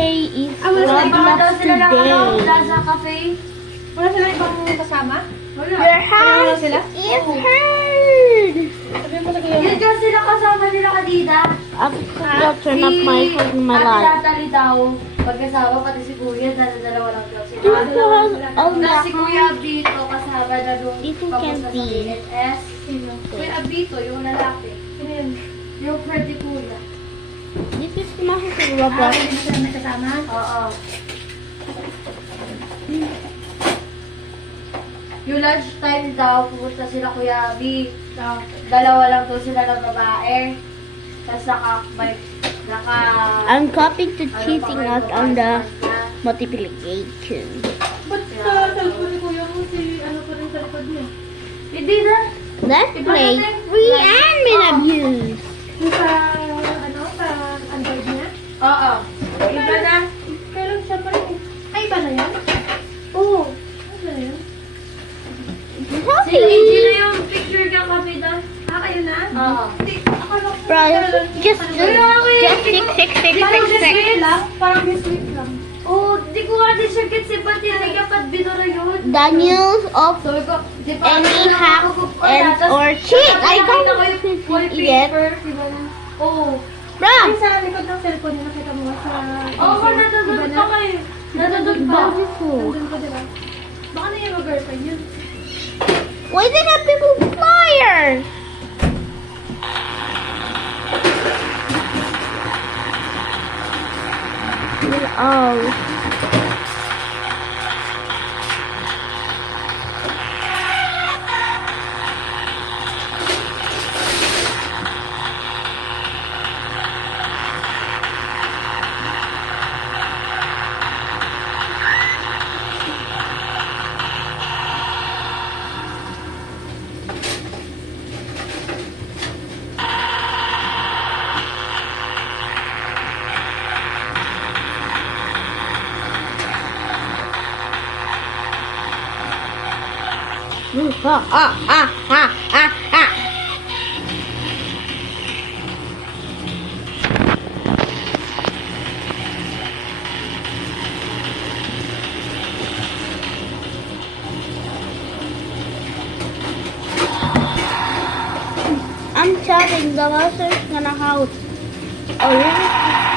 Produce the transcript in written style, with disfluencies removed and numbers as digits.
Day is Roblox today. Plaza Cafe. Wala sila ibang kasama? Wala. Your house sila? is heard. Sabi mo na kayo. Yun kasi sila kasama nila kadida. I'll turn up my phone in my Ate life. Natalie daw. Pagkasawa pati si Kuya, dalawa lang daw sila. This was all Tapos si the Kuya Abito kasama na doon. Dito papunta sa canteen. PNS. Kuya Abito, yung lalaki. Sino yun? Yung friend ni Kuya. This is my Roblox. Hindi mo sila may kasama? Oo. Yung lunch time daw, pumunta sila Kuya Abi. Dalawa lang daw sila ng babae. Tapos I'm copying to ano cheating pa out kayo, on the na- multiplication. Ba't sa cellphone ni Kuya mo si ano pa rin sa likod niya? Hindi na. Let's play free admin abuse. Yung sa ano, sa Android niya? Oo. Iba na. Kailan siya pa rin eh. Ay, iba na yan? Oo. Ano na yan? Si Gigi na yung picture niya kami na. Kayo na? Oo. Hindi, akala ko. Just six. lang? Parang this week lang. Oo, di ko nga din siya kasi ba't tinigyan pat binura yun. Daniels of Sabi ko, di pa any hack and or cheat. I don't yet. Diba na? Oo. Bro, Ay, sa likod ng cellphone niya, nakita mo ba sa... Oo, natutod pa kayo. Natutod pa. Nandun ko, diba? Baka na yung girlfriend yun. why did have people flyers? Oh. Ah. I'm telling the monster's gonna house. Oh, really?